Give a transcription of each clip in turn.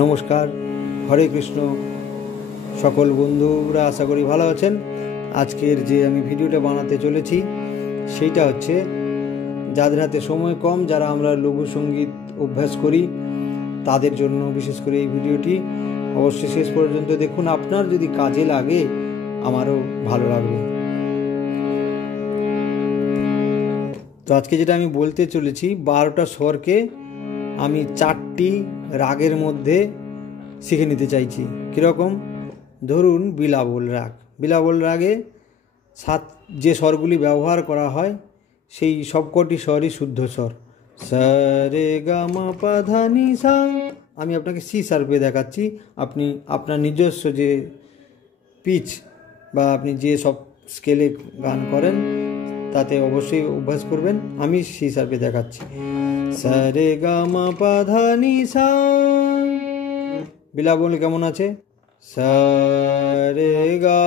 নমস্কার, হরে কৃষ্ণ। সকল বন্ধুরা আশা করি ভালো আছেন। আজকের যে আমি ভিডিওটা বানাতে চলেছি সেইটা হচ্ছে যাদের হাতে সময় কম, যারা আমরা লঘু সঙ্গীত অভ্যাস করি তাদের জন্য বিশেষ করে এই ভিডিওটি অবশ্যই শেষ পর্যন্ত দেখুন। আপনার যদি কাজে লাগে আমারও ভালো লাগবে। তো আজকে যেটা আমি বলতে চলেছি, 12টা স্বরকে আমি 4টি রাগের মধ্যে শিখে নিতে চাইছি। কীরকম? ধরুন বিলাবল রাগ। বিলাবল রাগে যে স্বরগুলি ব্যবহার করা হয় সেই সবকটি স্বরই শুদ্ধ স্বর। সা রে গা মা পা ধা নি সা। আমি আপনাকে সি শার্পে দেখাচ্ছি, আপনি আপনার নিজস্ব যে পিচ বা আপনি যে সব স্কেলে গান করেন তাতে অবশ্যই অভ্যাস করবেন। আমি সি শার্পে দেখাচ্ছি। সা রে গা মা পা ধা নি সা। বিলাবল কেমন আছে? সা রে গা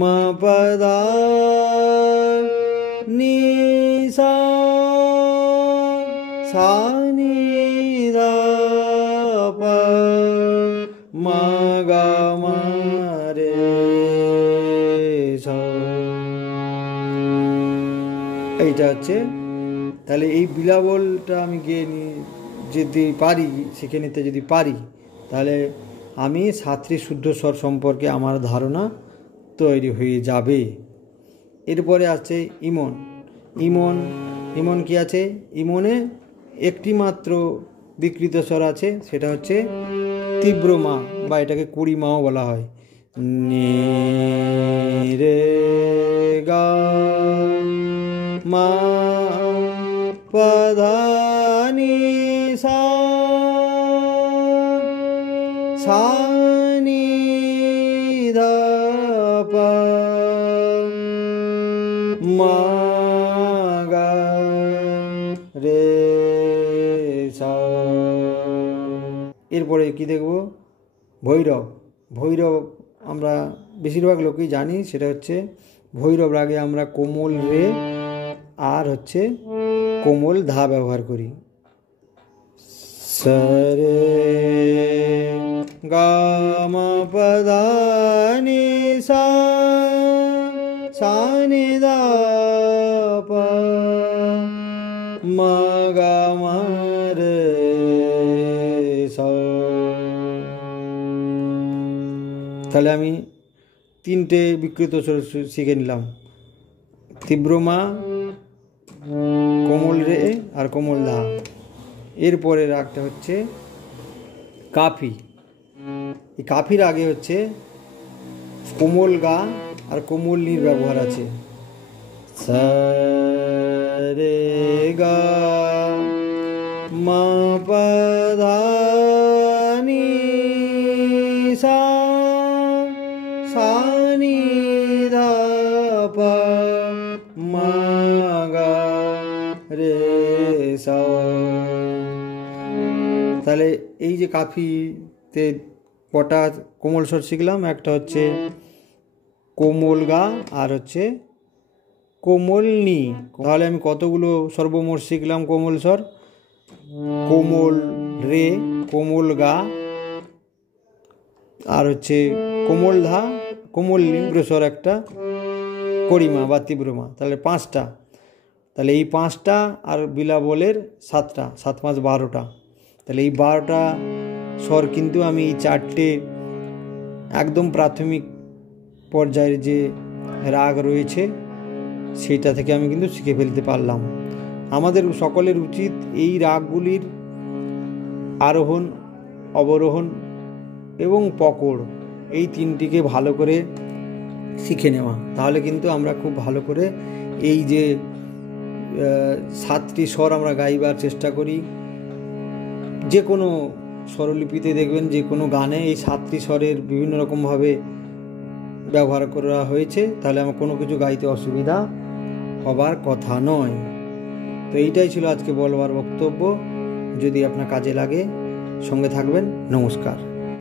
মা পা ধা নি সা, সা নি ধা পা মা গা মা রে সা। এইটা হচ্ছে। তাহলে এই বিলাবলটা আমি গিয়ে যদি পারি, শিখে নিতে যদি পারি, তাহলে আমি 7টি শুদ্ধ স্বর সম্পর্কে আমার ধারণা তৈরি হয়ে যাবে। এরপরে আছে ইমন। ইমন ইমন কি আছে? ইমনে একটি মাত্র বিকৃত স্বর আছে, সেটা হচ্ছে তীব্র মা, বা এটাকে কুড়ি মাও বলা হয়। নি রে গা মা পা ধা নি সা, সা নি ধা পা মা গা রে সা। এরপরে কি দেখব? ভৈরব। ভৈরব আমরা বেশিরভাগ লোকই জানি, সেটা হচ্ছে ভৈরব রাগে আমরা কোমল রে আর হচ্ছে কোমল ধা ব্যবহার করি। সা রে গা মা পা ধা নি সা, সা নি ধা পা মা গা মা রে সা। তাহলে আমি 3টে বিকৃত স্বর শিখে নিলাম: তীব্র মা, কোমল রে আর কোমল ধা। এরপরে রাগটা হচ্ছে কাফি। এই কাফির আগে হচ্ছে কোমল গা আর কোমল নির ব্যবহার আছে। সা রে গা মা পা ধা নি সা, সা নি ধা পা মা গা রে সা। তাহলে এই যে কাফিতে কটা কোমল স্বর শিখলাম, একটা হচ্ছে কোমল গা আর হচ্ছে কোমল নি। তাহলে আমি কতগুলো সর্বমোট শিখলাম কোমল স্বর? কোমল রে, কোমল গা আর হচ্ছে কোমল ধা, কোমল নি, স্বর একটা, কড়িমা বা তীব্রমা। তাহলে 5টা। তাহলে এই 5টা আর বিলাবলের 7টা, 7 5 12টা। তাহলে এই 12টা স্বর কিন্তু আমি এই 4টে একদম প্রাথমিক পর্যায়ের যে রাগ রয়েছে সেইটা থেকে আমি কিন্তু শিখে ফেলতে পারলাম। আমাদের সকলের উচিত এই রাগগুলির আরোহণ, অবরোহণ এবং পকড়, এই 3টিকে ভালো করে শিখে নেওয়া। তাহলে কিন্তু আমরা খুব ভালো করে এই যে 7টি স্বর আমরা গাইবার চেষ্টা করি। যে কোনো স্বরলিপিতে দেখবেন, যে কোনো গানে এই 7টি স্বরের বিভিন্ন রকমভাবে ব্যবহার করা হয়েছে, তাহলে আমার কোনো কিছু গাইতে অসুবিধা হবার কথা নয়। তো এইটাই ছিল আজকে বলবার বক্তব্য। যদি আপনার কাজে লাগে সঙ্গে থাকবেন। নমস্কার।